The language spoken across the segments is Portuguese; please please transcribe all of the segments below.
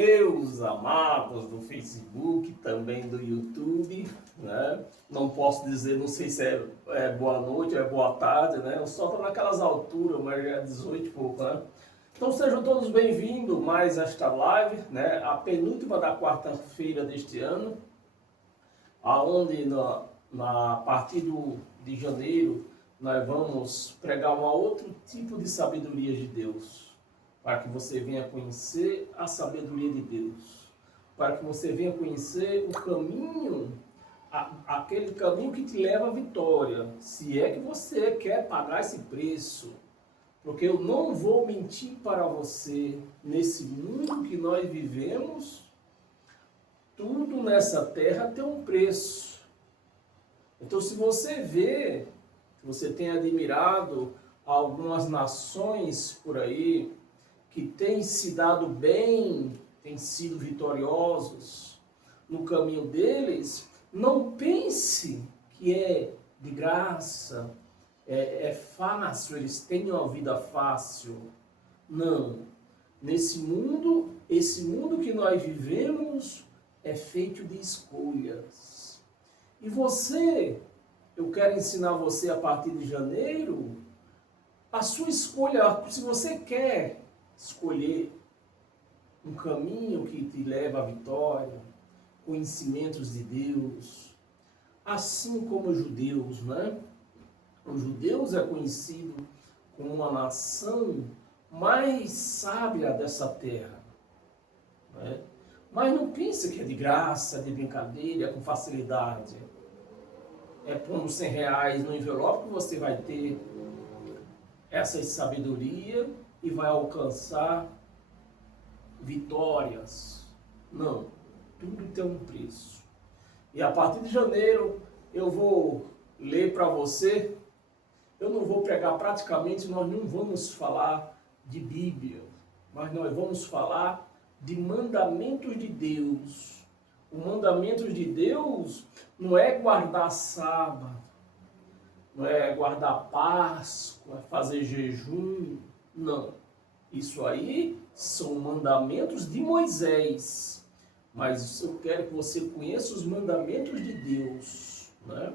meus amados do Facebook, também do YouTube, né? Não posso dizer, não sei se é boa noite ou é boa tarde, né? O sol está naquelas alturas, mas já é 18 e pouco, né? Então sejam todos bem-vindos mais a esta live, né? A penúltima da quarta-feira deste ano, aonde a partir de janeiro nós vamos pregar um outro tipo de sabedoria de Deus, para que você venha conhecer a sabedoria de Deus, para que você venha conhecer o caminho, aquele caminho que te leva à vitória, se é que você quer pagar esse preço. Porque eu não vou mentir para você, nesse mundo que nós vivemos, tudo nessa terra tem um preço. Então, se você vê, você tem admirado algumas nações por aí que têm se dado bem, têm sido vitoriosos no caminho deles, não pense que é de graça, é fácil, eles têm uma vida fácil. Não. Esse mundo que nós vivemos é feito de escolhas. E você, eu quero ensinar você a partir de janeiro, a sua escolha, se você quer escolher um caminho que te leva à vitória, conhecimentos de Deus, assim como os judeus, né? Os judeus é conhecido como uma nação mais sábia dessa terra, né? Mas não pense que é de graça, de brincadeira, com facilidade. É pondo R$100 no envelope que você vai ter essa sabedoria e vai alcançar vitórias. Não, tudo tem um preço. E a partir de janeiro eu vou ler para você. Eu não vou pregar praticamente, nós não vamos falar de Bíblia, mas nós vamos falar de mandamentos de Deus. O mandamento de Deus não é guardar sábado, não é guardar Páscoa, fazer jejum, não. Isso aí são mandamentos de Moisés, mas eu quero que você conheça os mandamentos de Deus, né?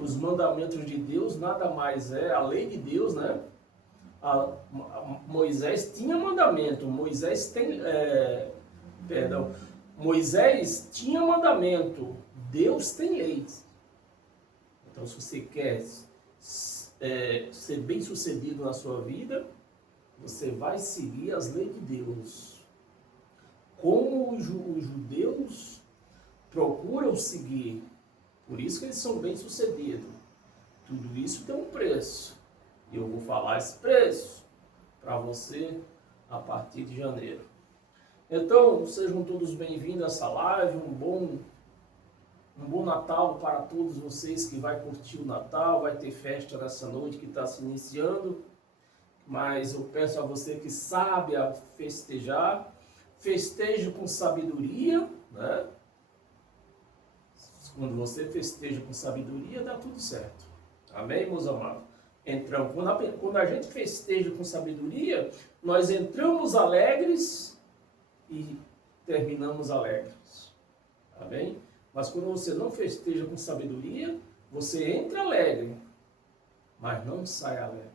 Os mandamentos de Deus nada mais é a lei de Deus, né? Moisés tinha mandamento, Moisés tinha mandamento, Deus tem leis. Então, se você quer ser bem sucedido na sua vida, você vai seguir as leis de Deus. Como os judeus procuram seguir, por isso que eles são bem sucedidos. Tudo isso tem um preço. E eu vou falar esse preço para você a partir de janeiro. Então, sejam todos bem-vindos a essa live. Um bom Natal para todos vocês que vai curtir o Natal. Vai ter festa nessa noite que está se iniciando. Mas eu peço a você que sabe festejar, festeje com sabedoria, né? Quando você festeja com sabedoria, dá tudo certo. Amém, meus amados? Quando a gente festeja com sabedoria, nós entramos alegres e terminamos alegres. Amém? Mas quando você não festeja com sabedoria, você entra alegre, mas não sai alegre.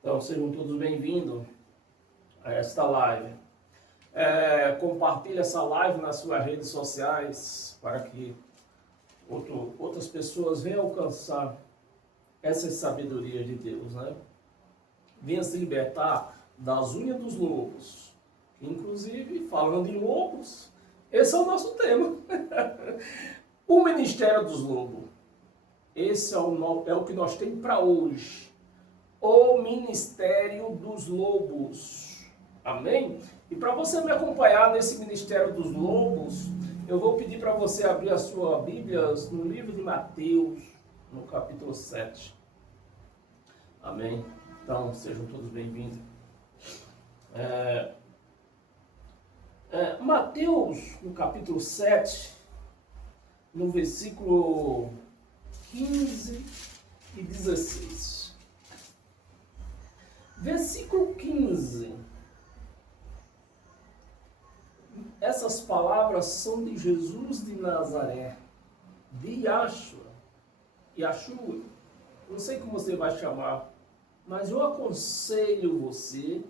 Então, sejam todos bem-vindos a esta live. Compartilhe essa live nas suas redes sociais para que outras pessoas venham alcançar essa sabedoria de Deus, né? Venha se libertar das unhas dos lobos. Inclusive, falando em lobos, esse é o nosso tema. O Ministério dos Lobos. Esse é o que nós temos para hoje. O Ministério dos Lobos. Amém? E para você me acompanhar nesse Ministério dos Lobos, eu vou pedir para você abrir a sua Bíblia no livro de Mateus, no capítulo 7. Amém? Então, sejam todos bem-vindos. Mateus, no capítulo 7, no versículo 15 e 16. Versículo 15. pregação de Jesus de Nazaré, de Yahshua, não sei como você vai chamar, mas eu aconselho você,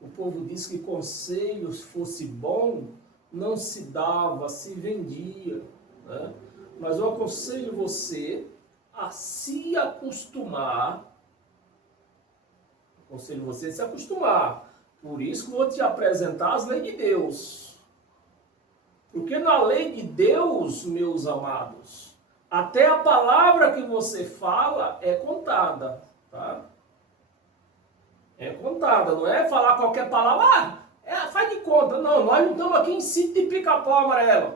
o povo diz que conselho fosse bom, não se dava, se vendia, né? Mas eu aconselho você a se acostumar, aconselho você a se acostumar, por isso que vou te apresentar as leis de Deus, porque na lei de Deus, meus amados, até a palavra que você fala é contada, tá? É contada, não é falar qualquer palavra, faz de conta. Não, nós não estamos aqui em sítio de pica-pau amarelo.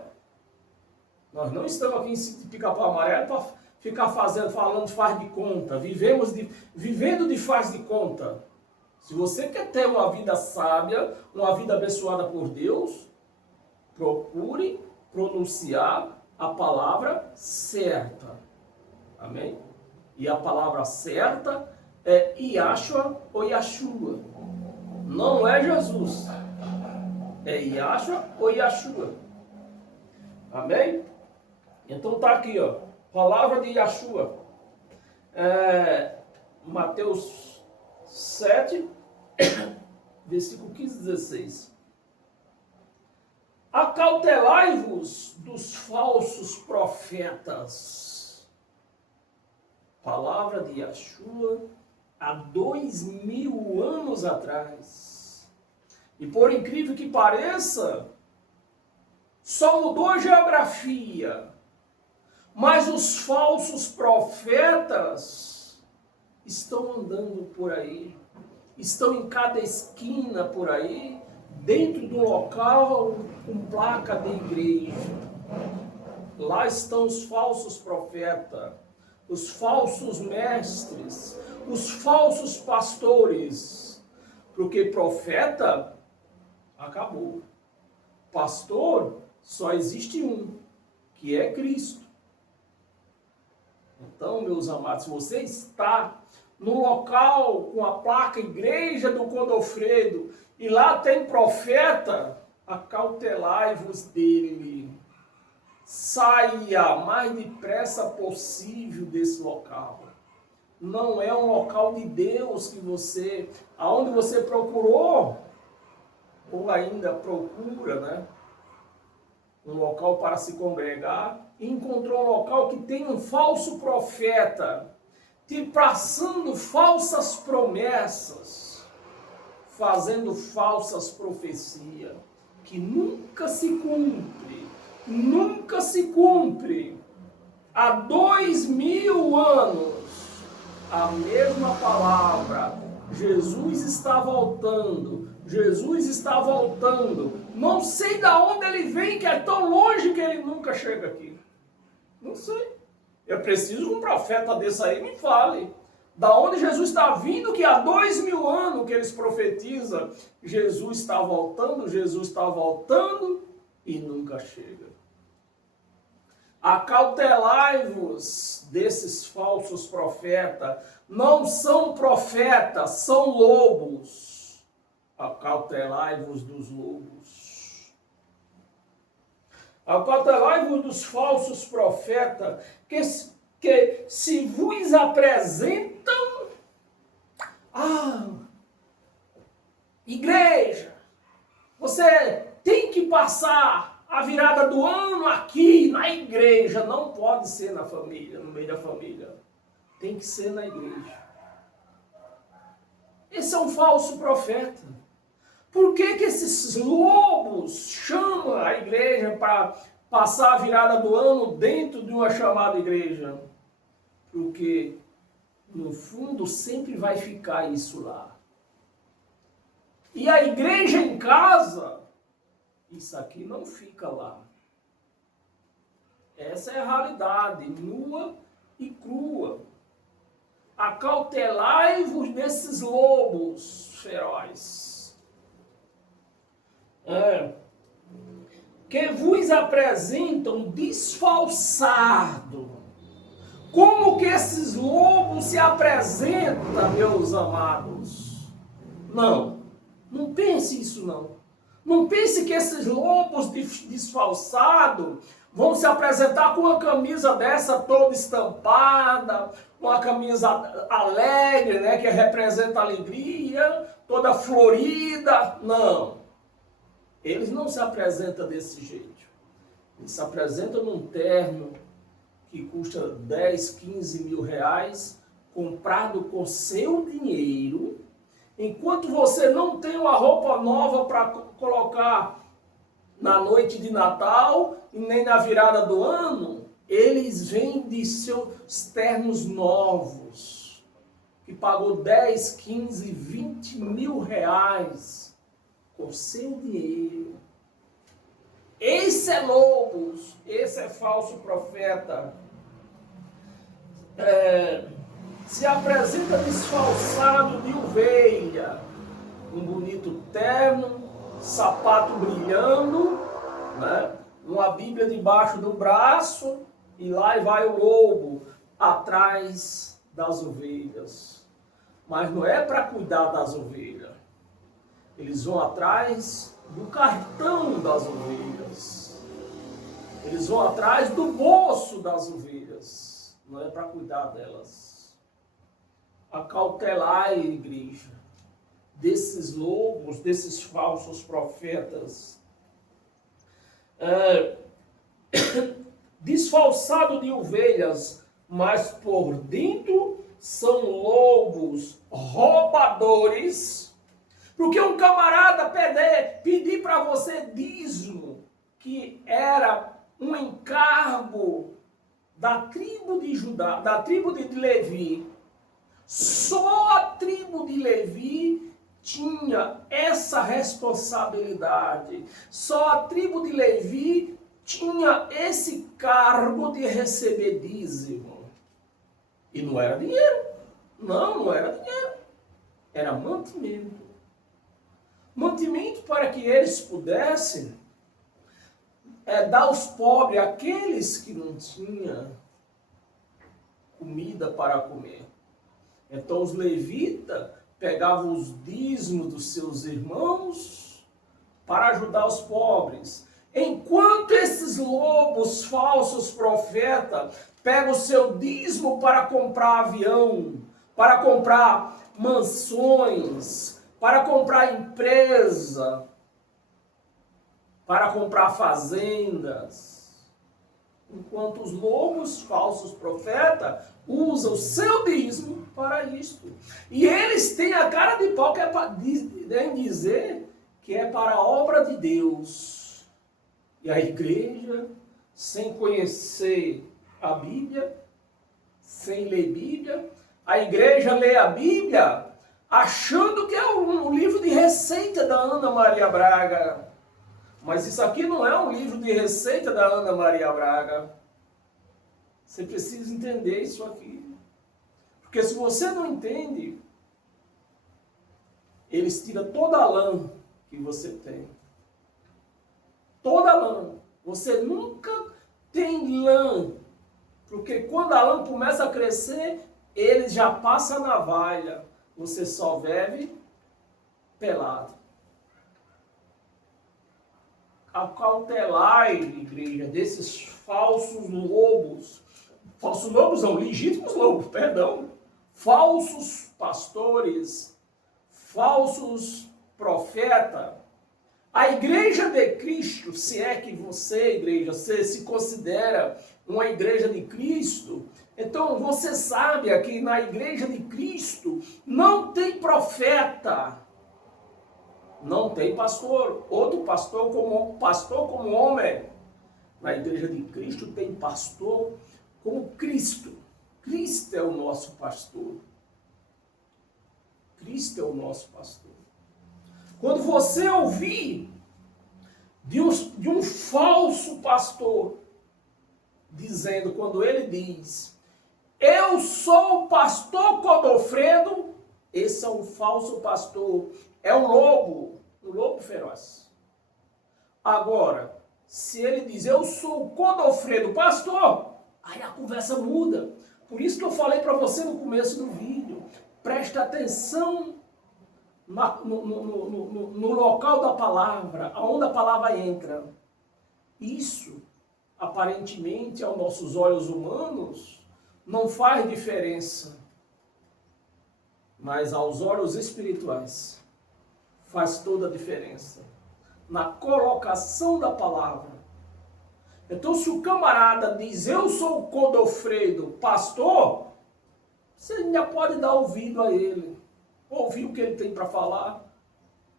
Nós não estamos aqui em sítio de pica-pau amarelo para ficar falando de faz de conta. Vivendo de faz de conta. Se você quer ter uma vida sábia, uma vida abençoada por Deus, procure pronunciar a palavra certa. Amém? E a palavra certa é Yahshua ou Yahshua. Não é Jesus. É Yahshua ou Yahshua. Amém? Então tá aqui, ó. Palavra de Yahshua. Mateus 7, versículo 15 e 16. Acautelai-vos dos falsos profetas. Palavra de Yahshua há 2000 anos atrás. E por incrível que pareça, só mudou a geografia. Mas os falsos profetas estão andando por aí. Estão em cada esquina por aí, dentro do local com placa de igreja. Lá estão os falsos profetas, os falsos mestres, os falsos pastores. Porque profeta acabou. Pastor só existe um, que é Cristo. Então, meus amados, se você está no local com a placa Igreja do Godofredo e lá tem profeta, acautelai-vos dele. Saia mais depressa possível desse local. Não é um local de Deus que você, aonde você procurou, ou ainda procura, né? Um local para se congregar, e encontrou um local que tem um falso profeta, te passando falsas promessas, fazendo falsas profecias, que nunca se cumpre, nunca se cumpre. Há 2000 anos, a mesma palavra, Jesus está voltando, Jesus está voltando, não sei de onde ele vem, que é tão longe que ele nunca chega aqui, não sei. Eu preciso que um profeta desse aí me fale. Da onde Jesus está vindo, que há 2000 anos que eles profetizam, Jesus está voltando e nunca chega. Acautelai-vos desses falsos profetas. Não são profetas, são lobos. Acautelai-vos dos lobos. Acautelai-vos dos falsos profetas, que se vos apresentam, igreja, você tem que passar a virada do ano aqui na igreja, não pode ser na família, no meio da família, tem que ser na igreja. Esse é um falso profeta. Por que esses lobos chamam a igreja para passar a virada do ano dentro de uma chamada igreja? Porque, no fundo, sempre vai ficar isso lá. E a igreja em casa, isso aqui não fica lá. Essa é a realidade, nua e crua. Acautelai-vos desses lobos ferozes. Que vos apresentam disfarçado. Como que esses lobos se apresentam, meus amados? Não pense isso não. Não pense que esses lobos disfarçados vão se apresentar com uma camisa dessa toda estampada, uma camisa alegre, né, que representa alegria, toda florida. Não. Eles não se apresentam desse jeito. Eles se apresentam num terno que custa 10, 15 mil reais, comprado com seu dinheiro. Enquanto você não tem uma roupa nova para colocar na noite de Natal e nem na virada do ano, eles vendem seus ternos novos, que pagou 10, 15, 20 mil reais com seu dinheiro. Esse é lobos, esse é falso profeta. Se apresenta disfarçado de ovelha, um bonito terno, sapato brilhando, né? Uma Bíblia debaixo do braço, e lá vai o lobo atrás das ovelhas. Mas não é para cuidar das ovelhas. Eles vão atrás do cartão das ovelhas. Eles vão atrás do bolso das ovelhas. Não é para cuidar delas. Acautelai, igreja, desses lobos, desses falsos profetas. Disfarçado de ovelhas, mas por dentro são lobos roubadores. Porque um camarada pedir para você dízimo, que era um encargo da tribo de Judá, da tribo de Levi. Só a tribo de Levi tinha essa responsabilidade. Só a tribo de Levi tinha esse cargo de receber dízimo. E não era dinheiro. Não era dinheiro. Era mantimento. Mantimento para que eles pudessem dar aos pobres, aqueles que não tinham comida para comer. Então os levitas pegavam os dízimos dos seus irmãos para ajudar os pobres. Enquanto esses lobos falsos profetas pegam o seu dízimo para comprar avião, para comprar mansões, para comprar empresa, para comprar fazendas. Enquanto os lobos falsos profetas usam o seu dízimo para isto. E eles têm a cara de pau que é para dizer que é para a obra de Deus. E a igreja, sem conhecer a Bíblia, sem ler Bíblia, a igreja lê a Bíblia achando que é um livro de receita da Ana Maria Braga. Mas isso aqui não é um livro de receita da Ana Maria Braga. Você precisa entender isso aqui. Porque se você não entende, eles tiram toda a lã que você tem. Toda a lã. Você nunca tem lã. Porque quando a lã começa a crescer, eles já passam a navalha. Você só vive pelado. Acautelai, igreja, desses falsos lobos. Falsos lobos não, legítimos lobos, perdão. Falsos pastores, falsos profetas. A igreja de Cristo, se é que você, igreja, você se considera uma igreja de Cristo, então você sabe que na igreja de Cristo não tem profeta, não tem pastor, outro pastor como homem. Na igreja de Cristo tem pastor como Cristo. Cristo é o nosso pastor. Cristo é o nosso pastor. Quando você ouvir de um falso pastor dizendo, quando ele diz, eu sou o pastor Godofredo, esse é um falso pastor, é um lobo feroz. Agora, se ele diz, eu sou o Godofredo pastor, aí a conversa muda. Por isso que eu falei para você no começo do vídeo, presta atenção no local da palavra, aonde a palavra entra. Isso, aparentemente, aos nossos olhos humanos, não faz diferença. Mas aos olhos espirituais, faz toda a diferença. Na colocação da palavra. Então, se o camarada diz, eu sou Godofredo, pastor, você ainda pode dar ouvido a ele. Ouvir o que ele tem para falar,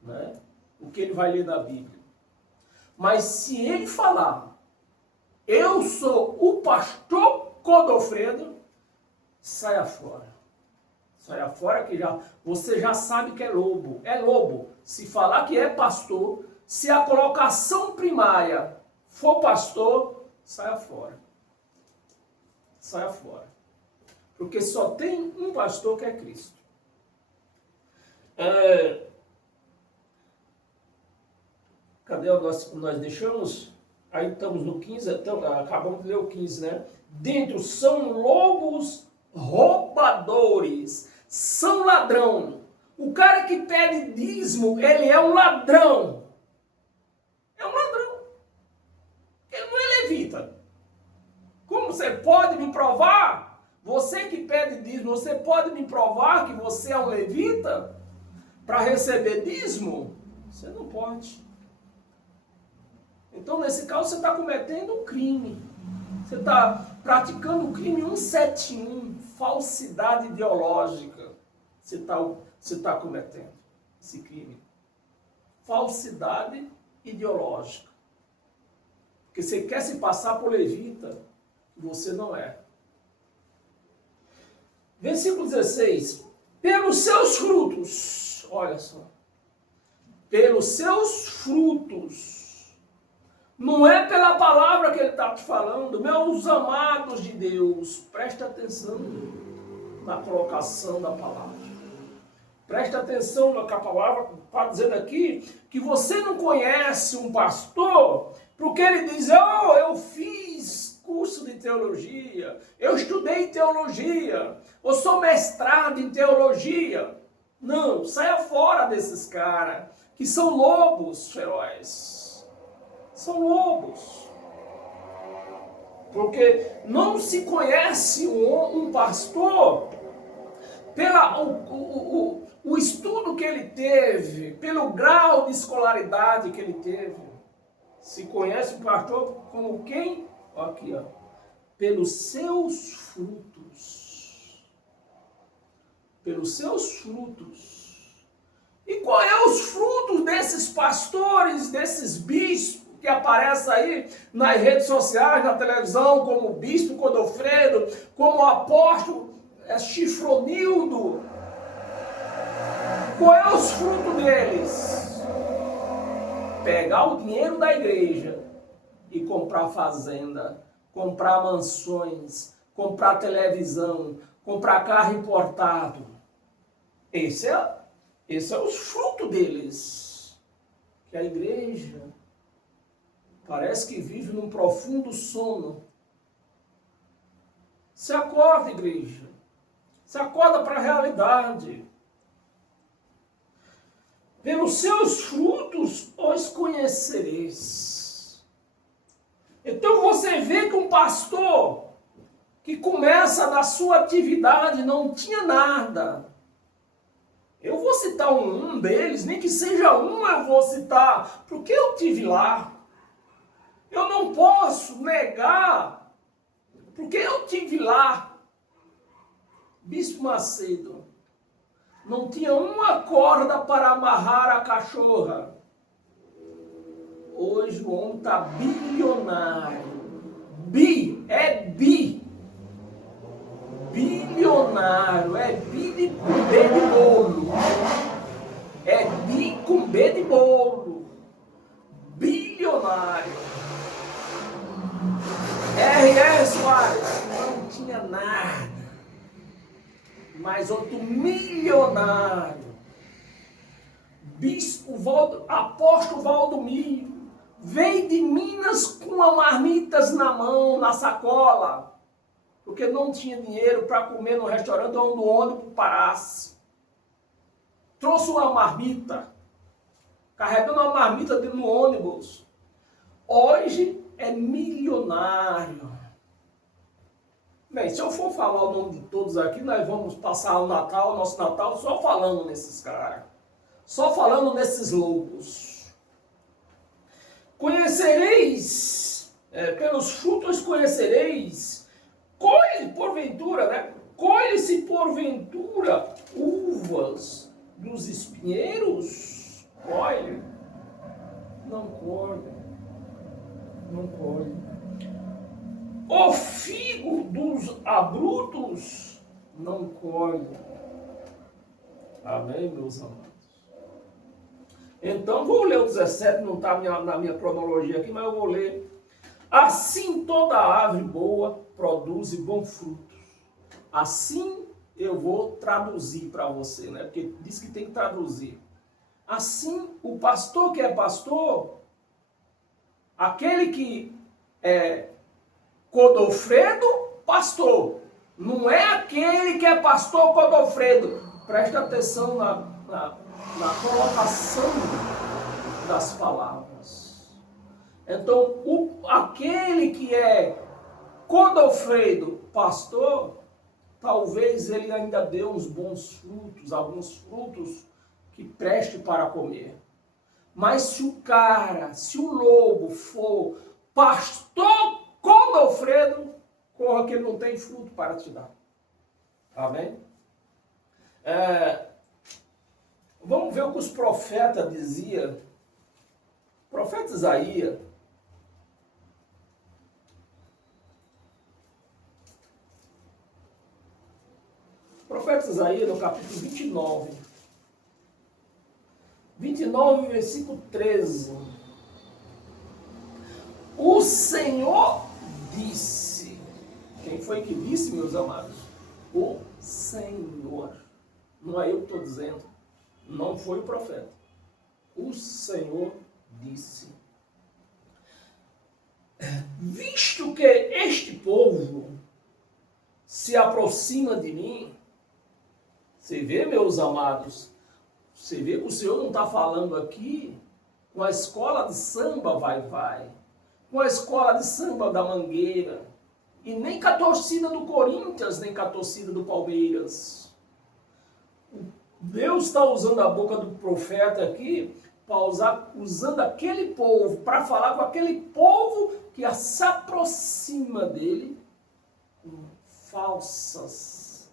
né? O que ele vai ler na Bíblia. Mas se ele falar, eu sou o pastor Godofredo, saia fora. Saia fora que você já sabe que é lobo. É lobo. Se falar que é pastor, se a colocação primária for pastor, saia fora. Saia fora. Porque só tem um pastor que é Cristo. Cadê o nosso, nós deixamos? Aí estamos no 15, então, acabamos de ler o 15, né? Dentro são lobos roubadores, são ladrão. O cara que pede dízimo, ele é um ladrão. É um ladrão. Ele não é levita. Como você pode me provar? Você que pede dízimo, você pode me provar que você é um levita? Para receber dízimo? Você não pode. Então, nesse caso, você está cometendo um crime. Você está praticando o crime 171, falsidade ideológica. Você está cometendo esse crime. Falsidade ideológica. Porque você quer se passar por levita, você não é. Versículo 16. Pelos seus frutos, olha só. Pelos seus frutos. Não é pela palavra que ele está te falando. Meus amados de Deus, preste atenção na colocação da palavra. Preste atenção no que a palavra está dizendo aqui, que você não conhece um pastor, porque ele diz, eu fiz curso de teologia, eu estudei teologia, eu sou mestrado em teologia. Não, saia fora desses caras, que são lobos ferozes. São lobos. Porque não se conhece um pastor pelo o estudo que ele teve, pelo grau de escolaridade que ele teve. Se conhece o pastor como quem? Aqui, ó. Pelos seus frutos. Pelos seus frutos. E qual é os frutos desses pastores, desses bispos que aparecem aí nas redes sociais, na televisão, como o bispo Godofredo, como o apóstolo Chifronildo? Qual é os frutos deles? Pegar o dinheiro da igreja e comprar fazenda, comprar mansões, comprar televisão, comprar carro importado. Esse é os frutos deles. Que a igreja parece que vive num profundo sono. Se acorda, igreja. Se acorda para a realidade. Pelos seus frutos os conhecereis. Então você vê que um pastor que começa na sua atividade não tinha nada. Eu vou citar um deles, nem que seja um eu vou citar, porque eu tive lá. Eu não posso negar, porque eu tive lá. Bispo Macedo não tinha uma corda para amarrar a cachorra. Hoje o homem está bilionário. Bilionário, é bi com B de bolo. É bi com B de bolo. Bilionário. R.R. Soares não tinha nada. Mas outro milionário. Bispo apóstolo Valdomiro veio de Minas com marmitas na mão, na sacola, porque não tinha dinheiro para comer no restaurante onde o ônibus parasse. trouxe uma marmita, carregando uma marmita no ônibus. Hoje é milionário. Bem, se eu for falar o nome de todos aqui, nós vamos passar o Natal, nosso Natal, só falando nesses caras. Só falando nesses loucos. Conhecereis, pelos frutos conhecereis, colhe porventura, né? Colhe-se porventura uvas dos espinheiros? Colhe. Não colhe. Não colhe. O figo dos abruptos? Não colhe. Amém, meus amados? Então, vou ler o 17, não está na minha cronologia aqui, mas eu vou ler. Assim toda árvore boa produz bom fruto. Assim eu vou traduzir para você, né? Porque diz que tem que traduzir. Assim, o pastor que é pastor, aquele que é Godofredo, pastor. Não é aquele que é pastor Godofredo. Presta atenção na colocação das palavras. Então, aquele que é Godofredo, pastor, talvez ele ainda dê uns bons frutos, alguns frutos que preste para comer. Mas se o lobo for pastor Godofredo, corra que ele não tem fruto para te dar. Amém? Vamos ver o que os profetas diziam. O profeta Isaías, no capítulo 29, versículo 13. O Senhor disse. Quem foi que disse, meus amados? O Senhor. Não é eu que estou dizendo. Não foi o profeta. O Senhor disse. Visto que este povo se aproxima de mim, você vê, meus amados, você vê que o Senhor não está falando aqui com a escola de samba vai, com a escola de samba da Mangueira, e nem com a torcida do Corinthians, nem com a torcida do Palmeiras. Deus está usando a boca do profeta aqui, usando aquele povo, para falar com aquele povo que se aproxima dele com falsas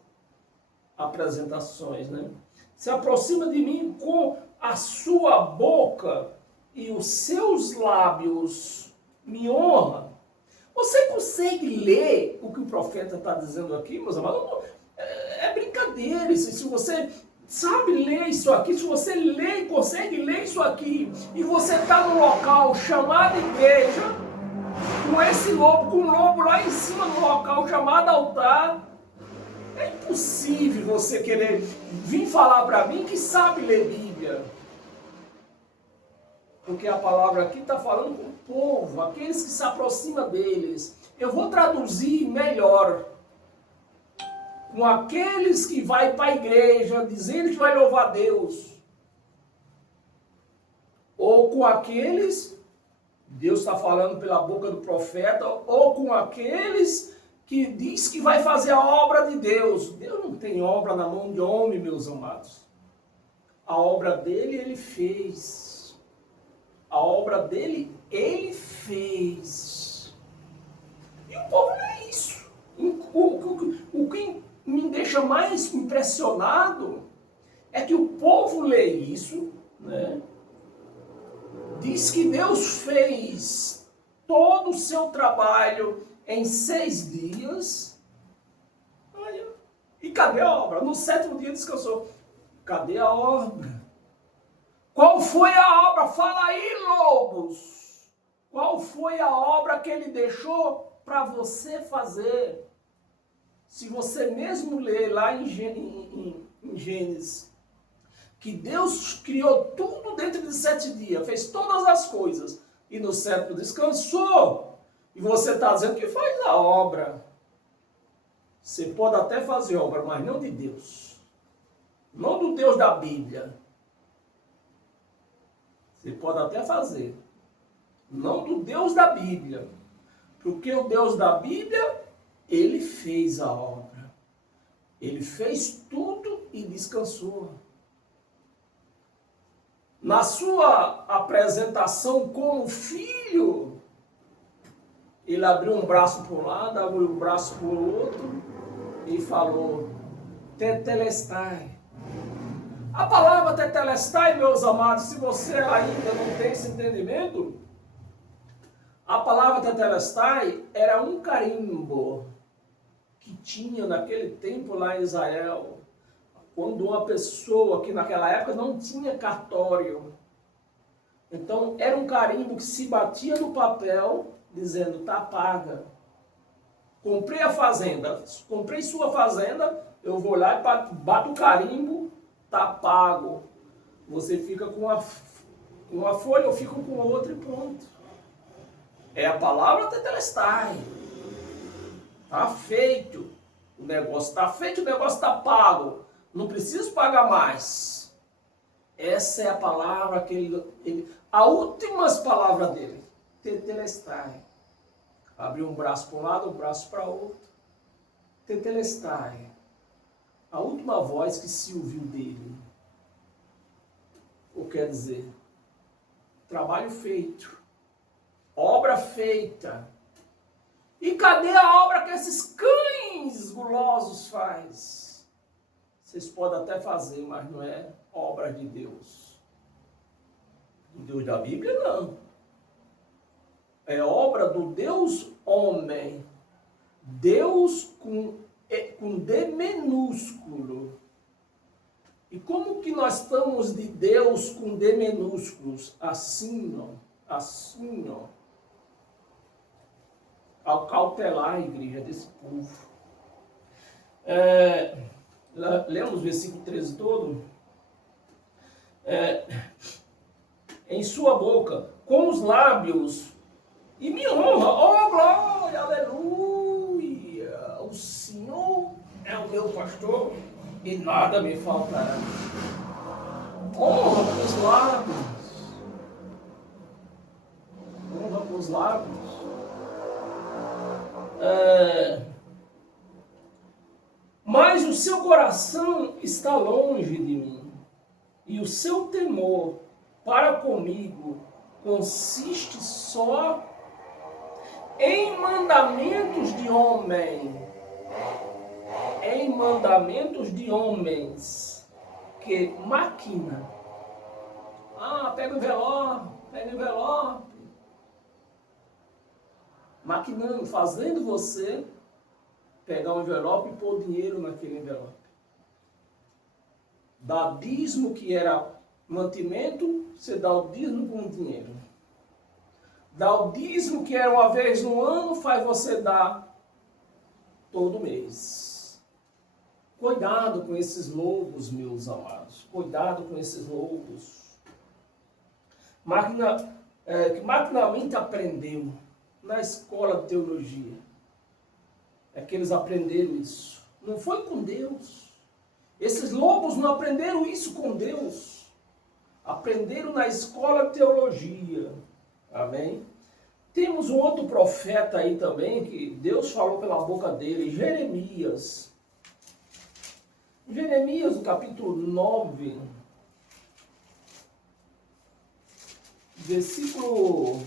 apresentações, né? Se aproxima de mim com a sua boca e os seus lábios me honram. Você consegue ler o que o profeta está dizendo aqui, meus amados? É brincadeira. Se você sabe ler isso aqui, se você lê e consegue ler isso aqui, e você está num local chamado igreja, com esse lobo, com um lobo lá em cima no local chamado altar, é impossível você querer vir falar para mim que sabe ler Bíblia. Porque a palavra aqui está falando com o povo, aqueles que se aproximam deles. Eu vou traduzir melhor. Com aqueles que vai para a igreja, dizendo que vai louvar a Deus. Ou com aqueles, Deus está falando pela boca do profeta, ou com aqueles que diz que vai fazer a obra de Deus. Deus não tem obra na mão de homem, meus amados. A obra dele, ele fez. A obra dele, ele fez. E o povo não é isso. O que me deixa mais impressionado é que o povo lê isso, né? Diz que Deus fez todo o seu trabalho em 6 dias. E cadê a obra? No 7º dia descansou. Cadê a obra? Qual foi a obra? Fala aí, lobos! Qual foi a obra que ele deixou para você fazer? Se você mesmo ler lá em Gênesis, que Deus criou tudo dentro de 7 dias, fez todas as coisas, e no 7º descansou, e você está dizendo que faz a obra. Você pode até fazer obra, mas não de Deus. Não do Deus da Bíblia. Você pode até fazer. Não do Deus da Bíblia. Porque o Deus da Bíblia, ele fez a obra. Ele fez tudo e descansou. Na sua apresentação como filho, ele abriu um braço para um lado, abriu um braço para o outro e falou, tetelestai. A palavra tetelestai, meus amados, se você ainda não tem esse entendimento, a palavra tetelestai era um carimbo que tinha naquele tempo lá em Israel, quando uma pessoa que naquela época não tinha cartório. Então era um carimbo que se batia no papel dizendo, está paga. Comprei a fazenda, comprei sua fazenda, eu vou lá e bato o carimbo, está pago. Você fica com uma folha, eu fico com outra e pronto. É a palavra tetelestai. Está feito. O negócio está feito, o negócio está pago. Não preciso pagar mais. Essa é a palavra que a últimas palavras dele. Tetelestai. Abriu um braço para um lado, um braço para outro. Tetelestai. A última voz que se ouviu dele. Ou quer dizer, trabalho feito. Obra feita. E cadê a obra que esses cães gulosos faz? Vocês podem até fazer, mas não é obra de Deus. Do Deus da Bíblia, não. É obra do Deus homem. Deus com D minúsculo. E como que nós estamos de Deus com D minúsculos? Assim, ó. Assim, ó. Ao cautelar a igreja desse povo. Lemos o versículo 13 todo. Em sua boca, com os lábios, e me honra, oh glória, aleluia, o Senhor é o meu pastor e nada me faltará. Honra com os lábios. Honra com os lábios. Mas o seu coração está longe de mim, e o seu temor para comigo consiste só em mandamentos de homem, em mandamentos de homens que maquina. Pega o envelope, maquinando, fazendo você pegar um envelope e pôr dinheiro naquele envelope. Dá dízimo, que era mantimento, você dá o dízimo com dinheiro. Dá o dízimo, que era uma vez no ano, faz você dar todo mês. Cuidado com esses lobos, meus amados. Cuidado com esses lobos. Que maquinalmente aprendeu na escola de teologia. É que eles aprenderam isso. Não foi com Deus. Esses lobos não aprenderam isso com Deus. Aprenderam na escola de teologia. Amém? Temos um outro profeta aí também, que Deus falou pela boca dele, Jeremias. Jeremias, no capítulo 9, versículo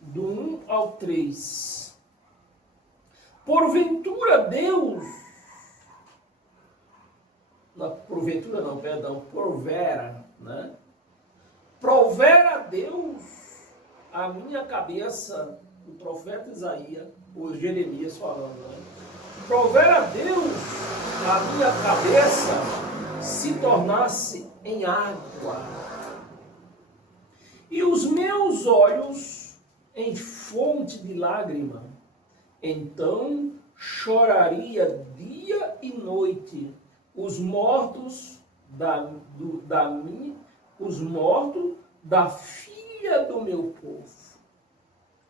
do 1 ao 3. Porventura Deus, porvera, né? Provera Deus a minha cabeça, o profeta Isaías, ou Jeremias falando, né? Provera Deus a minha cabeça se tornasse em água, e os meus olhos em fonte de lágrima. Então choraria dia e noite os mortos da filha do meu povo.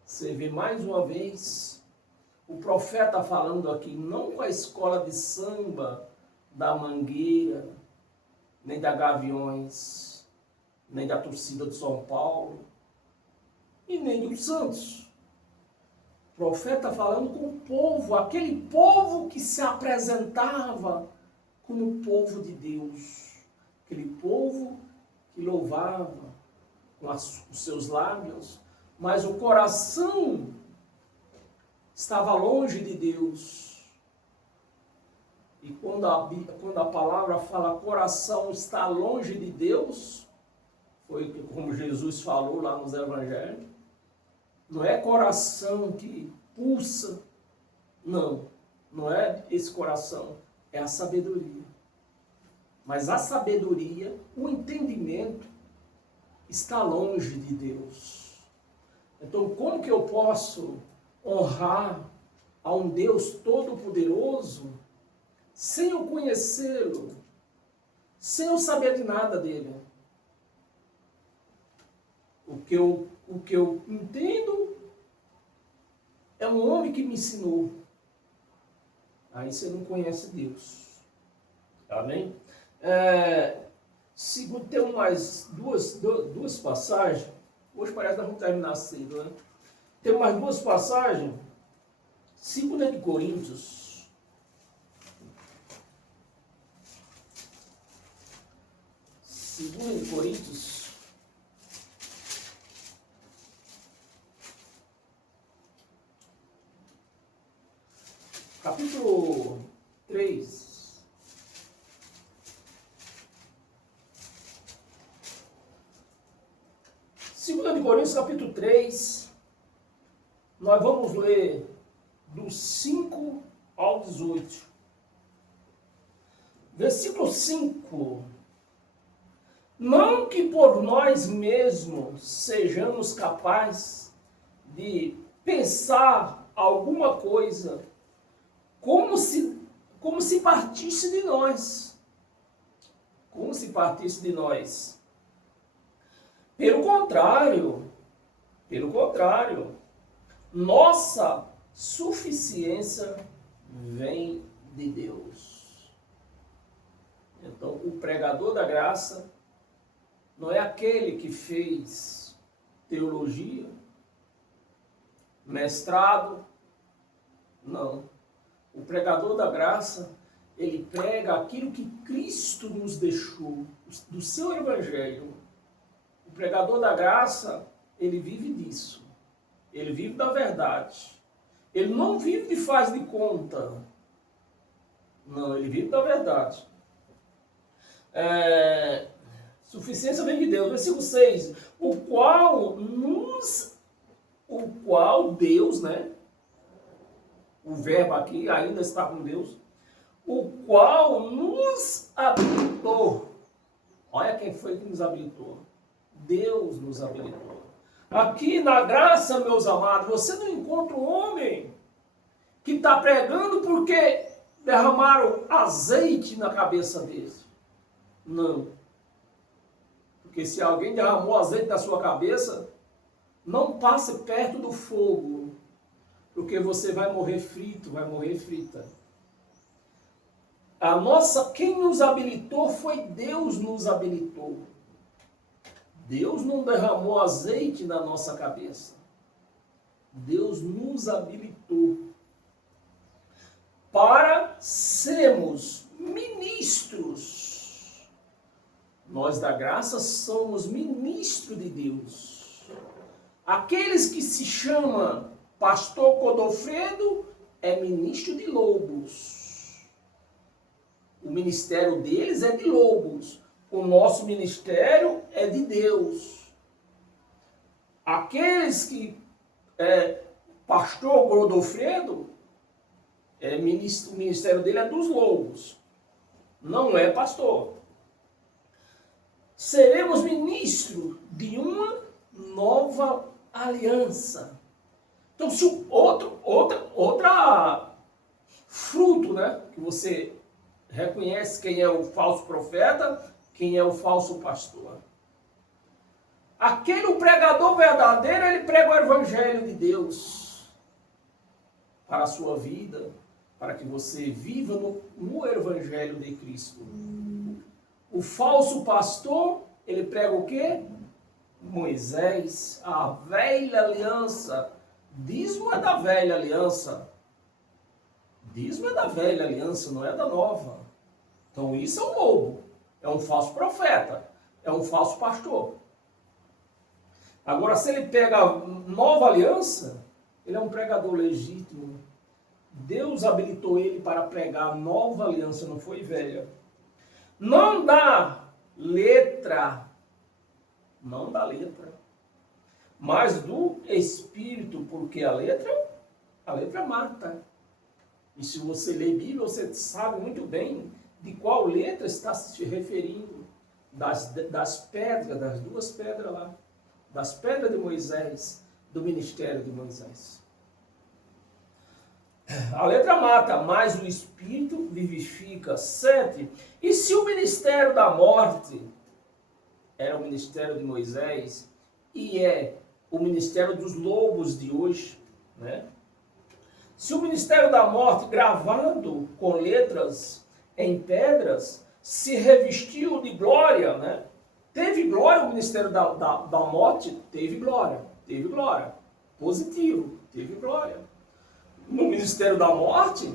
Você vê mais uma vez o profeta falando aqui, não com a escola de samba da Mangueira, nem da Gaviões, nem da torcida de São Paulo, e nem dos santos. O profeta está falando com o povo, aquele povo que se apresentava como povo de Deus, aquele povo que louvava com os seus lábios, mas o coração estava longe de Deus. E quando a palavra fala coração está longe de Deus, foi como Jesus falou lá nos evangelhos, não é coração que pulsa, não é esse coração, é a sabedoria. Mas a sabedoria, o entendimento, está longe de Deus. Então, como que eu posso honrar a um Deus todo-poderoso sem eu conhecê-lo, sem eu saber de nada dele? O que eu entendo é um homem que me ensinou. Aí você não conhece Deus. Amém? Tem mais duas passagens. Hoje parece que nós vamos terminar cedo, né? Tem mais duas passagens. 2 de Coríntios. Segundo de Coríntios. Capítulo 3. Segunda de Coríntios, capítulo 3. Nós vamos ler do 5 ao 18. Versículo 5. Não que por nós mesmos sejamos capazes de pensar alguma coisa como se partisse de nós. Como se partisse de nós. Pelo contrário, nossa suficiência vem de Deus. Então, o pregador da graça não é aquele que fez teologia, mestrado, não. O pregador da graça, ele prega aquilo que Cristo nos deixou, do seu evangelho. O pregador da graça, ele vive disso. Ele vive da verdade. Ele não vive de faz de conta. Não, ele vive da verdade. Suficiência vem de Deus. Versículo 6. O qual Deus, né? O verbo aqui ainda está com Deus. O qual nos habilitou. Olha quem foi que nos habilitou. Deus nos habilitou. Aqui na graça, meus amados, você não encontra um homem que está pregando porque derramaram azeite na cabeça dele. Não. Porque se alguém derramou azeite na sua cabeça, não passe perto do fogo, porque você vai morrer frito, vai morrer frita. Quem nos habilitou foi Deus nos habilitou. Deus não derramou azeite na nossa cabeça. Deus nos habilitou para sermos ministros. Nós da graça somos ministros de Deus. Aqueles que se chamam Pastor Godofredo é ministro de lobos. O ministério deles é de lobos. O nosso ministério é de Deus. Aqueles que Pastor Godofredo, o ministério dele é dos lobos. Não é pastor. Seremos ministros de uma nova aliança. Então, se outra fruto, né, que você reconhece quem é o falso profeta, quem é o falso pastor. Aquele pregador verdadeiro, ele prega o evangelho de Deus para a sua vida, para que você viva no evangelho de Cristo. O falso pastor, ele prega o quê? Moisés, a velha aliança. Dízimo é da velha aliança. Dízimo é da velha aliança, não é da nova. Então isso é um lobo, é um falso profeta, é um falso pastor. Agora, se ele pega a nova aliança, ele é um pregador legítimo. Deus habilitou ele para pregar a nova aliança, não foi velha. Não dá letra, mas do Espírito, porque a letra mata. E se você lê Bíblia, você sabe muito bem de qual letra está se referindo. Das pedras, das duas pedras lá. Das pedras de Moisés, do ministério de Moisés. A letra mata, mas o Espírito vivifica. 7. E se o ministério da morte era o ministério de Moisés e é o ministério dos lobos de hoje, né? Se o ministério da morte, gravado com letras em pedras, se revestiu de glória, né? Teve glória o ministério da morte? Teve glória. Positivo, teve glória. No ministério da morte,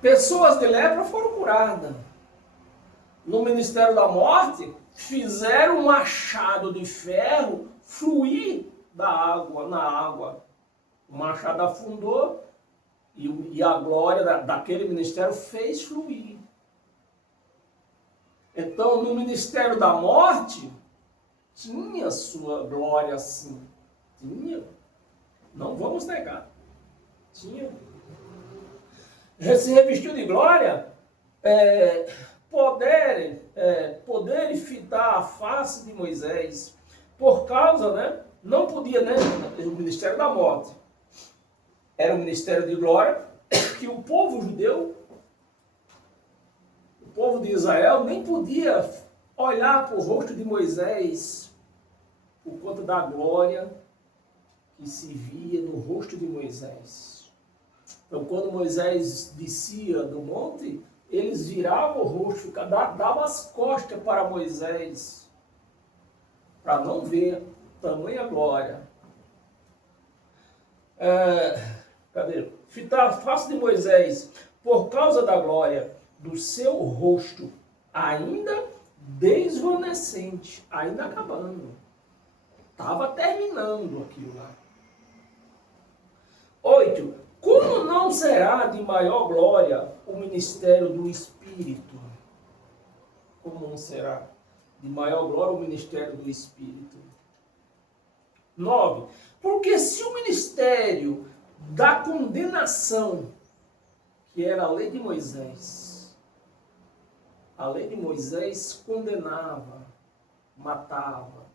pessoas de lepra foram curadas. No ministério da morte, fizeram um machado de ferro fluir na água. O machado afundou e a glória daquele ministério fez fluir. Então, no ministério da morte, tinha sua glória sim. Tinha. Não vamos negar. Tinha. Se revestiu de glória, poder fitar a face de Moisés, por causa, né? Não podia, né? O ministério da morte era o ministério de glória, que o povo judeu, o povo de Israel, nem podia olhar para o rosto de Moisés por conta da glória que se via no rosto de Moisés. Então, quando Moisés descia do monte, eles viravam o rosto, davam as costas para Moisés, para não ver tamanha glória. Fitar a face de Moisés, por causa da glória do seu rosto, ainda desvanecente, ainda acabando. Estava terminando aquilo lá. 8. Como não será de maior glória o ministério do Espírito? Como não será de maior glória o ministério do Espírito? 9. Porque se o ministério da condenação, que era a lei de Moisés condenava, matava.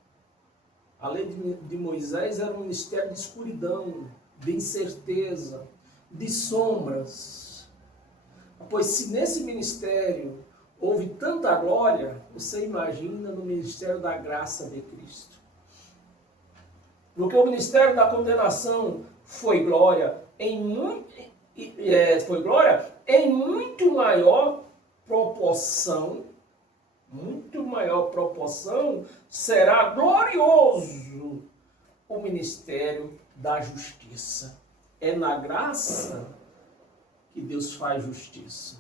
A lei de Moisés era um ministério de escuridão, de incerteza, de sombras. Pois se nesse ministério houve tanta glória, você imagina no ministério da graça de Cristo. Porque o ministério da condenação foi glória em muito maior proporção, será glorioso o ministério da justiça. É na graça que Deus faz justiça.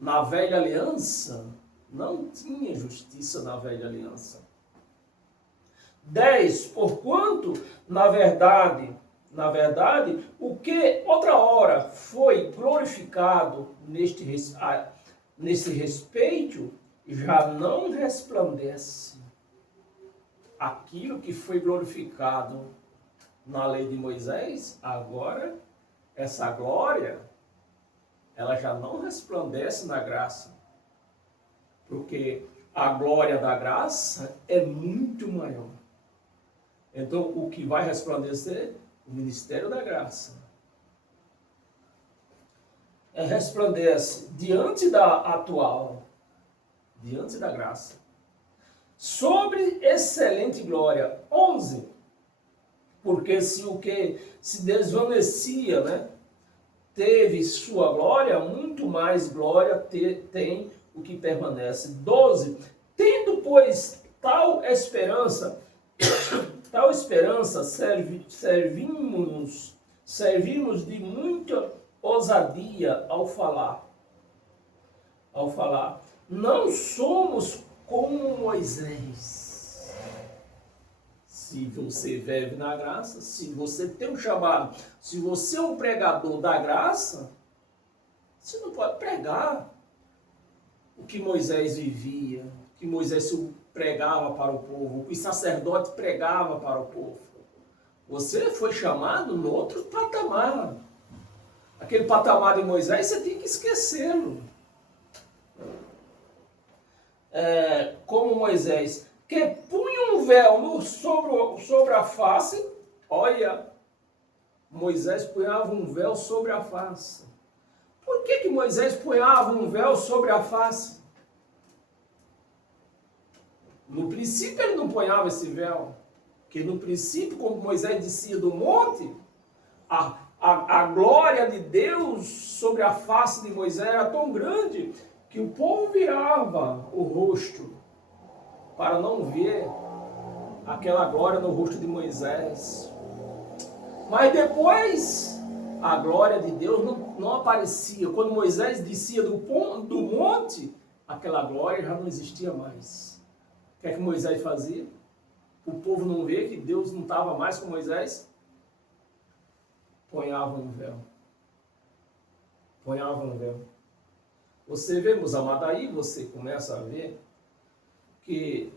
Na velha aliança, não tinha justiça na velha aliança. 10. Porquanto, na verdade, o que outra hora foi glorificado nesse respeito, já não resplandece. Aquilo que foi glorificado na lei de Moisés, agora, essa glória, ela já não resplandece na graça. Porque a glória da graça é muito maior. Então, o que vai resplandecer? O ministério da graça. Resplandece diante da atual, diante da graça. Sobre excelente glória. 11. Porque se o que se desvanecia, né, teve sua glória, muito mais glória tem o que permanece. 12. Tendo, pois, tal esperança, servimos de muita ousadia ao falar. Não somos como Moisés. Se você vive na graça, se você tem um chamado, se você é um pregador da graça, você não pode pregar o que Moisés vivia, o que Moisés pregava para o povo, o que o sacerdote pregava para o povo. Você foi chamado no outro patamar. Aquele patamar de Moisés, você tem que esquecê-lo. Como Moisés, que punha um véu sobre a face. Olha, Moisés punhava um véu sobre a face. Por que Moisés punhava um véu sobre a face? No princípio ele não punhava esse véu. Porque no princípio, quando Moisés descia do monte, a glória de Deus sobre a face de Moisés era tão grande que o povo virava o rosto para não ver aquela glória no rosto de Moisés. Mas depois a glória de Deus não aparecia. Quando Moisés descia do monte, aquela glória já não existia mais. O que é que Moisés fazia? O povo não vê que Deus não estava mais com Moisés? Ponhava um véu. Você vê, meus amados, aí você começa a ver que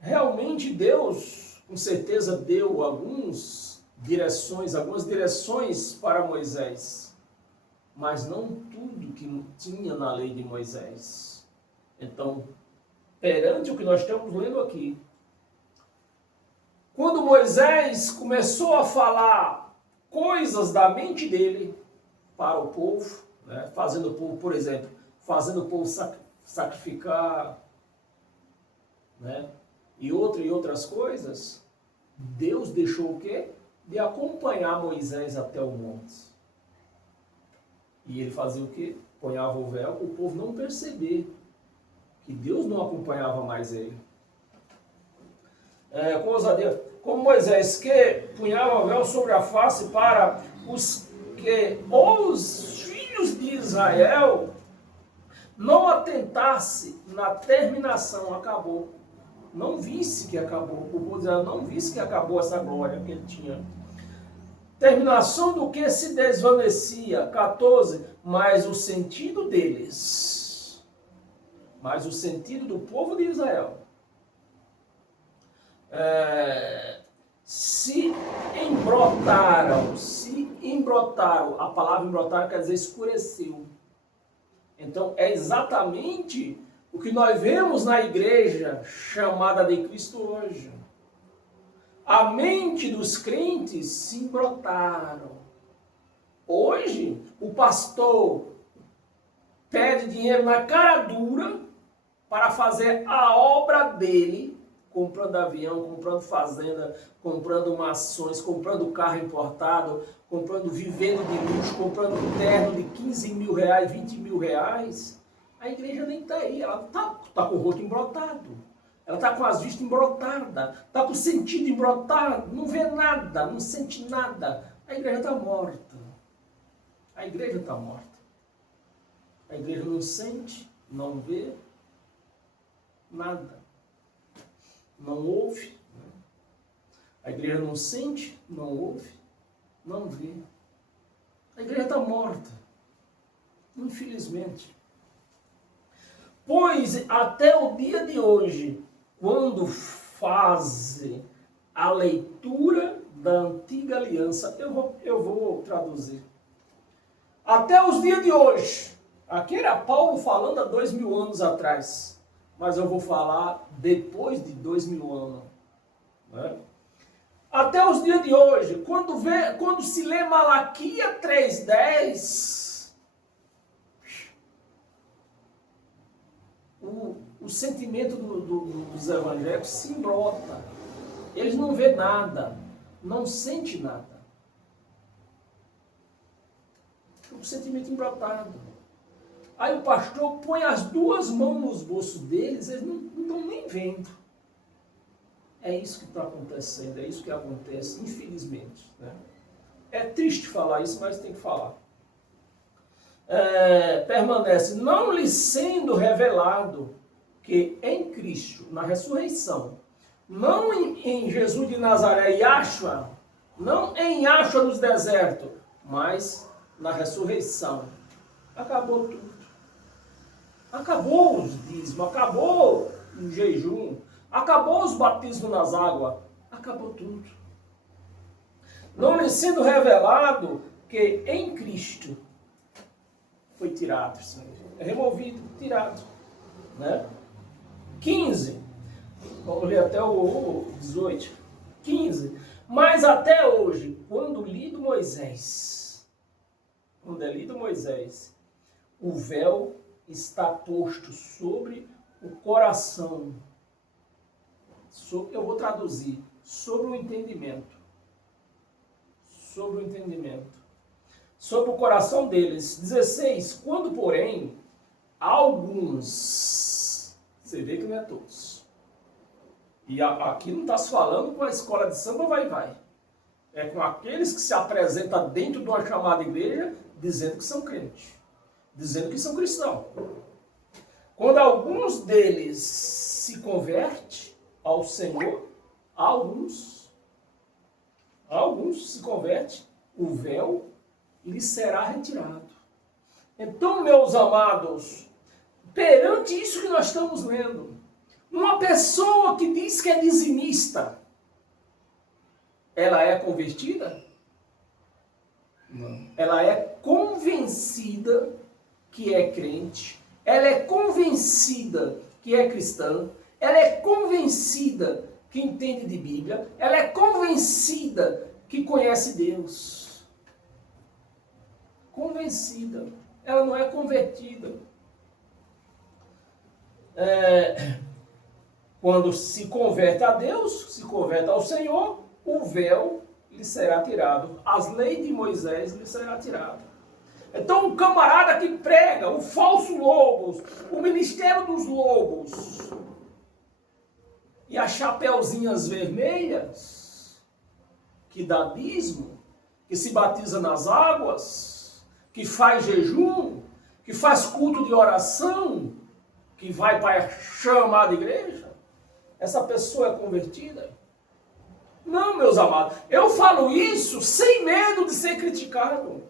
realmente Deus, com certeza, deu algumas direções para Moisés, mas não tudo que tinha na lei de Moisés. Então, perante o que nós estamos lendo aqui, quando Moisés começou a falar coisas da mente dele para o povo, né, fazendo o povo, por exemplo, fazendo o povo sacrificar, né, e outras coisas, Deus deixou o quê? De acompanhar Moisés até o monte. E ele fazia o quê? Ponhava o véu, o povo não perceber que Deus não acompanhava mais ele. Com ousadia, como Moisés, que punhava o véu sobre a face para os filhos de Israel não atentasse na terminação, acabou. Não visse que acabou. O povo de Israel não visse que acabou essa glória que ele tinha. Terminação do que se desvanecia. 14. Mas o sentido deles, mas o sentido do povo de Israel, se embrotaram, a palavra embrotar quer dizer escureceu. Então é exatamente o que nós vemos na igreja chamada de Cristo hoje. A mente dos crentes se embrotaram. Hoje o pastor pede dinheiro na cara dura para fazer a obra dele, comprando avião, comprando fazenda, comprando mações, comprando carro importado, vivendo de luxo, comprando um terno de 15 mil reais, 20 mil reais. A igreja nem está aí, ela está com o rosto embrotado, ela está com as vistas embrotadas, está com o sentido embrotado, não vê nada, não sente nada. A igreja está morta. A igreja está morta. A igreja não sente, não vê nada. Não ouve. A igreja não sente, não ouve, não vê. A igreja está morta. Infelizmente. Pois até o dia de hoje, quando fazem a leitura da antiga aliança, eu vou traduzir. Até os dias de hoje, aqui era Paulo falando há 2000 anos atrás, mas eu vou falar depois de 2000 anos. Né? Até os dias de hoje, quando se lê Malaquias 3:10, o sentimento dos evangélicos se embrota. Eles não vê nada, não sente nada. O sentimento embrotado. Aí o pastor põe as duas mãos nos bolsos deles, eles não estão nem vendo. É isso que está acontecendo, é isso que acontece, infelizmente. Né? É triste falar isso, mas tem que falar. Permanece, não lhe sendo revelado que em Cristo, na ressurreição, não em Jesus de Nazaré, Yahshua, não em Yahshua nos desertos, mas na ressurreição. Acabou tudo. Acabou os dízimos, acabou o jejum, acabou os batismos nas águas, acabou tudo. Não lhe sendo revelado que em Cristo foi tirado, removido, tirado. Né? 15, vamos ler até o 18. 15, mas até hoje, quando é lido Moisés, o véu está posto sobre o coração. Eu vou traduzir, sobre o entendimento. Sobre o entendimento. Sobre o coração deles. 16, quando porém, alguns, você vê que não é todos. E aqui não está se falando com a escola de samba vai. É com aqueles que se apresentam dentro de uma chamada igreja, dizendo que são crentes. Dizendo que são cristãos. Quando alguns deles se convertem ao Senhor, alguns se convertem, o véu lhe será retirado. Então, meus amados, perante isso que nós estamos lendo, uma pessoa que diz que é dizimista, ela é convertida? Não. Ela é convencida que é crente, ela é convencida que é cristã, ela é convencida que entende de Bíblia, ela é convencida que conhece Deus. Convencida, ela não é convertida. Quando se converte a Deus, se converte ao Senhor, o véu lhe será tirado, as leis de Moisés lhe será tirado. Então, um camarada que prega o falso logos, o ministério dos logos, e as chapeuzinhas vermelhas, que dá dízimo, que se batiza nas águas, que faz jejum, que faz culto de oração, que vai para a chamada igreja, essa pessoa é convertida? Não, meus amados, eu falo isso sem medo de ser criticado.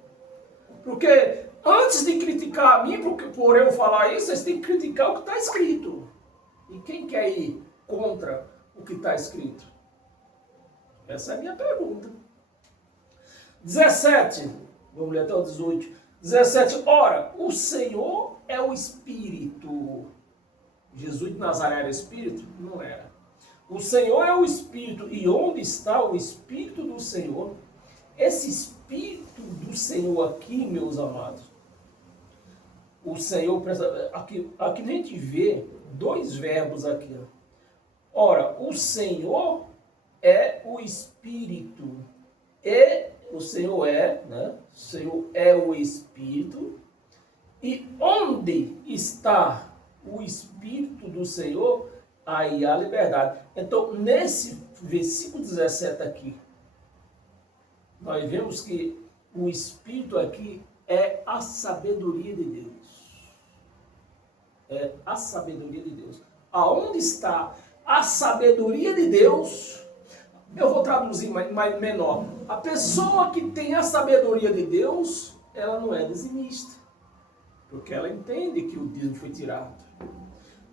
Porque antes de criticar a mim, por eu falar isso, vocês têm que criticar o que está escrito. E quem quer ir contra o que está escrito? Essa é a minha pergunta. 17, vamos ler até o 18. 17, ora, o Senhor é o Espírito. Jesus de Nazaré era Espírito? Não era. O Senhor é o Espírito. E onde está o Espírito do Senhor? Esse Espírito do Senhor aqui, meus amados, o Senhor, aqui a gente vê dois verbos aqui. Ora, o Senhor é o Espírito. E o Senhor é, né? O Senhor é o Espírito. E onde está o Espírito do Senhor? Aí há liberdade. Então, nesse versículo 17 aqui, nós vemos que o Espírito aqui é a sabedoria de Deus. É a sabedoria de Deus. Aonde está a sabedoria de Deus? Eu vou traduzir mais menor. A pessoa que tem a sabedoria de Deus, ela não é dizimista. Porque ela entende que o dízimo foi tirado.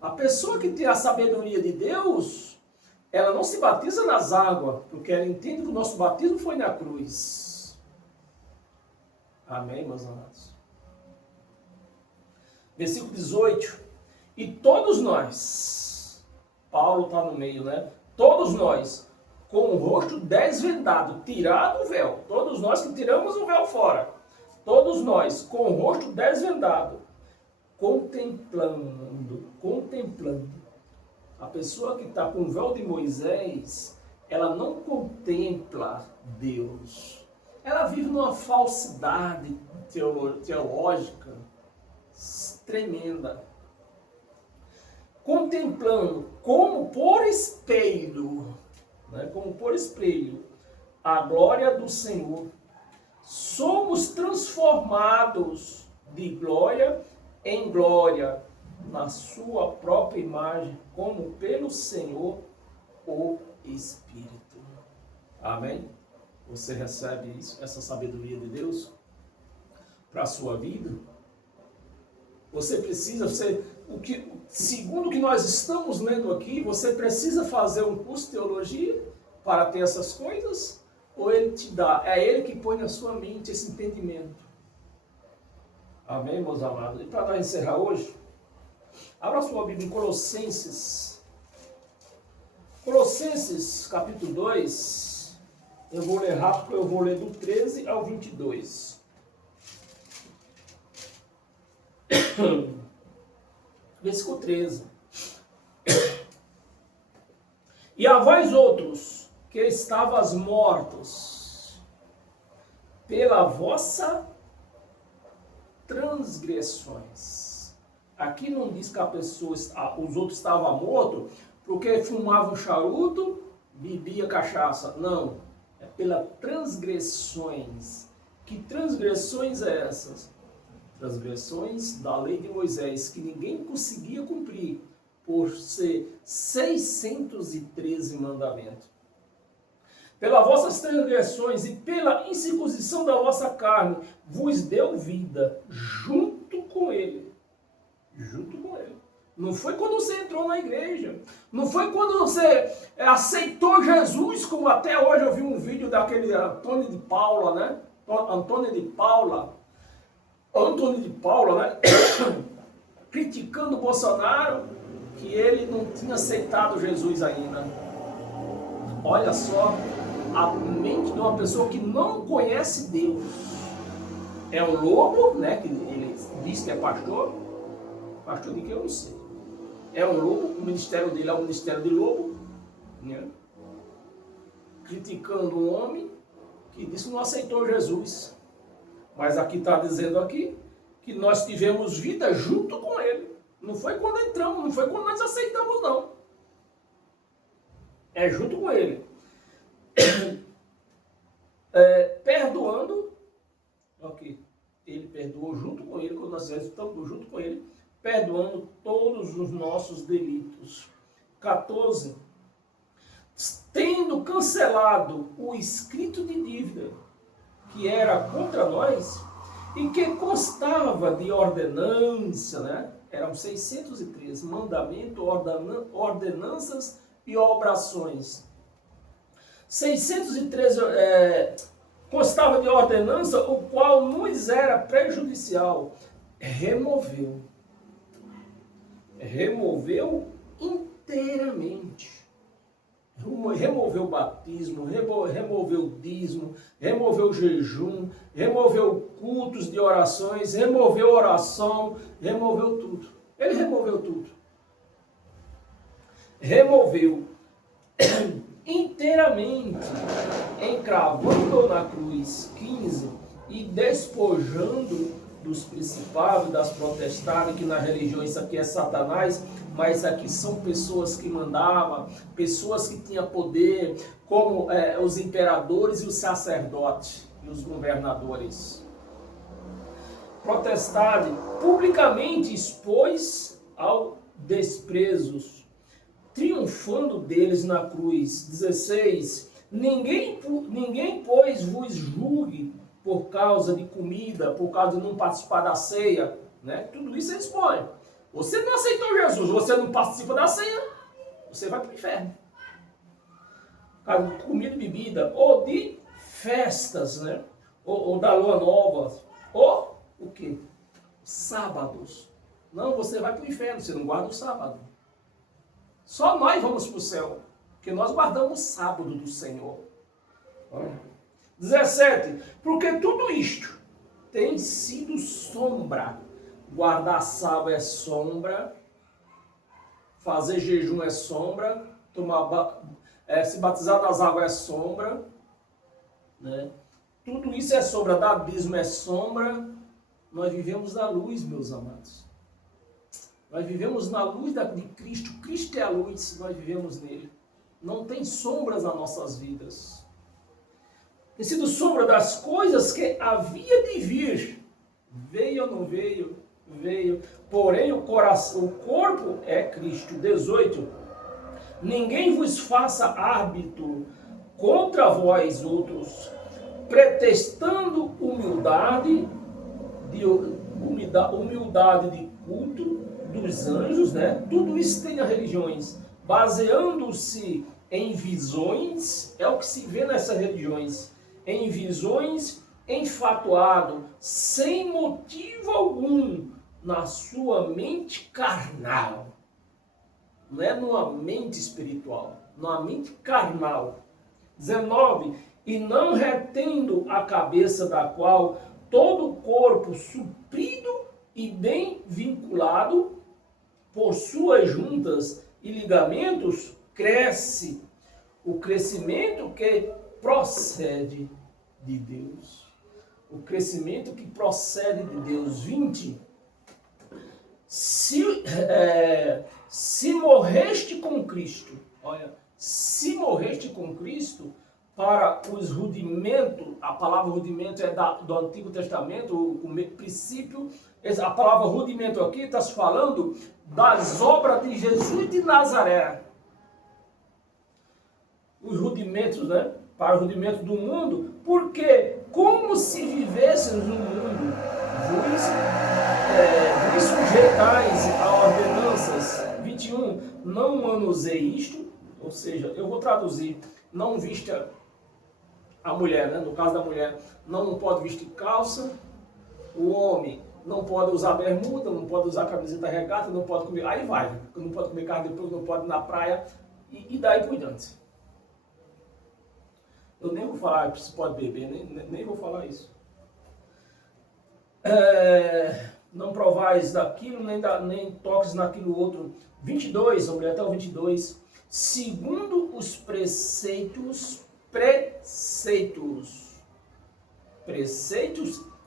A pessoa que tem a sabedoria de Deus, ela não se batiza nas águas, porque ela entende que o nosso batismo foi na cruz. Amém, meus amados? Versículo 18. E todos nós, Paulo está no meio, né? Todos nós, com o rosto desvendado, tirado o véu. Todos nós que tiramos o véu fora. Todos nós, com o rosto desvendado, contemplando. A pessoa que está com o véu de Moisés, ela não contempla Deus. Ela vive numa falsidade teológica tremenda. Contemplando como por espelho, né, como por espelho, a glória do Senhor, somos transformados de glória em glória, na sua própria imagem, como pelo Senhor, o Espírito. Amém? Você recebe isso, essa sabedoria de Deus para a sua vida? Você precisa ser, segundo o que nós estamos lendo aqui, você precisa fazer um curso de teologia para ter essas coisas? Ou ele te dá? É ele que põe na sua mente esse entendimento. Amém, meus amados? E para nós encerrar hoje, abra sua Bíblia em Colossenses. Colossenses, capítulo 2. Eu vou ler rápido, porque eu vou ler do 13 ao 22. Versículo 13. E a vós outros, que estavas mortos pela vossa transgressões. Aqui não diz que a pessoa, os outros estavam mortos porque fumavam charuto, bebia cachaça. Não, é pela transgressões. Que transgressões é essas? Transgressões da lei de Moisés, que ninguém conseguia cumprir, por ser 613 mandamentos. Pelas vossas transgressões e pela incircuncisão da vossa carne, vos deu vida junto com ele. Junto com ele. Não foi quando você entrou na igreja. Não foi quando você aceitou Jesus, como até hoje eu vi um vídeo daquele Antônio de Paula, né? Antônio de Paula, né? Criticando o Bolsonaro, que ele não tinha aceitado Jesus ainda. Olha só a mente de uma pessoa que não conhece Deus. É um lobo, né? Que ele diz que é pastor. Pastor de que eu não sei. É um lobo, o ministério dele é um ministério de lobo, né? Criticando um homem que disse que não aceitou Jesus. Mas aqui está dizendo aqui que nós tivemos vida junto com ele. Não foi quando entramos, não foi quando nós aceitamos, não. É junto com ele. Perdoando, ok. Ele perdoou junto com ele, quando nós estamos junto com ele, perdoando todos os nossos delitos. 14. Tendo cancelado o escrito de dívida que era contra nós e que constava de ordenança, né? Eram 613 mandamentos, ordenanças e obrações. 613 constava de ordenança, o qual nos era prejudicial. Removeu inteiramente. Removeu o batismo, removeu o dízimo, removeu o jejum, removeu cultos de orações, removeu oração, removeu tudo. Ele removeu tudo. Removeu inteiramente, encravando na cruz 15 e despojando dos principados, das potestades, que na religião isso aqui é Satanás, mas aqui são pessoas que mandavam, pessoas que tinham poder, como os imperadores e os sacerdotes e os governadores. Potestade publicamente expôs ao desprezo, triunfando deles na cruz. 16. Ninguém pois vos julgue por causa de comida, por causa de não participar da ceia, né? Tudo isso eles põem. Você não aceitou Jesus, você não participa da ceia, você vai para o inferno. Por causa de comida e bebida, ou de festas, né? Ou da lua nova, ou o quê? Sábados. Não, você vai para o inferno, você não guarda o sábado. Só nós vamos para o céu, porque nós guardamos o sábado do Senhor. Olha. 17. Porque tudo isto tem sido sombra. Guardar sábado é sombra. Fazer jejum é sombra. Se batizar nas águas é sombra. Né? Tudo isso é sombra. Dar dízimo é sombra. Nós vivemos na luz, meus amados. Nós vivemos na luz de Cristo. Cristo é a luz, nós vivemos nele. Não tem sombras nas nossas vidas. Tem sido sombra das coisas que havia de vir. Veio ou não veio? Veio. Porém, o corpo é Cristo. 18. Ninguém vos faça árbitro contra vós outros, pretextando humildade de culto dos anjos, né? Tudo isso tem nas religiões, baseando-se em visões, é o que se vê nessas religiões, em visões, enfatuado, sem motivo algum, na sua mente carnal. Não é numa mente espiritual, numa mente carnal. 19. E não retendo a cabeça, da qual todo o corpo suprido e bem vinculado por suas juntas e ligamentos cresce. O crescimento que procede de Deus. O crescimento que procede de Deus. 20. Se morreste com Cristo, olha, se morreste com Cristo, para os rudimentos, a palavra rudimento é do Antigo Testamento, o princípio, a palavra rudimento aqui está se falando das obras de Jesus de Nazaré. Os rudimentos, né? Para os rudimentos do mundo, porque como se vivêssemos no mundo, vos sujeitais a ordenanças. 21, não manuseie isto, ou seja, eu vou traduzir, não vista a mulher, né? No caso da mulher, não pode vestir calça, o homem não pode usar bermuda, não pode usar camiseta regata, não pode comer, aí vai, não pode comer carne de porco, não pode ir na praia, e daí por diante. Eu nem vou falar se pode beber, nem vou falar isso. Não provais daquilo, nem toques naquilo outro. 22, vamos ler até o 22. Segundo os preceitos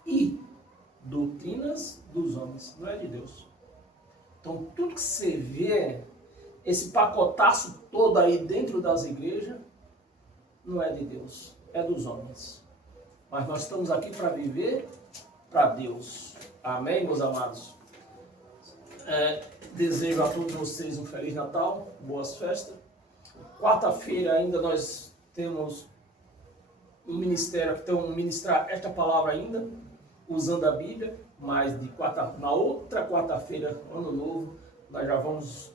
e doutrinas dos homens, não é de Deus. Então tudo que você vê, esse pacotaço todo aí dentro das igrejas, não é de Deus, é dos homens. Mas nós estamos aqui para viver para Deus. Amém, meus amados? Desejo a todos vocês um Feliz Natal, boas festas. Quarta-feira ainda nós temos um ministério que vai ministrar esta palavra ainda, usando a Bíblia, mas na outra quarta-feira, ano novo, nós já vamos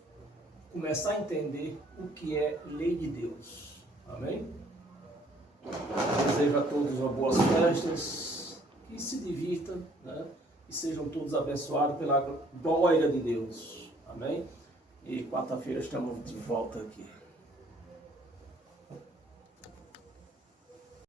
começar a entender o que é lei de Deus. Amém? Desejo a todos uma boas festas, que se divirtam, né? E sejam todos abençoados pela glória de Deus. Amém? E quarta-feira estamos de volta aqui.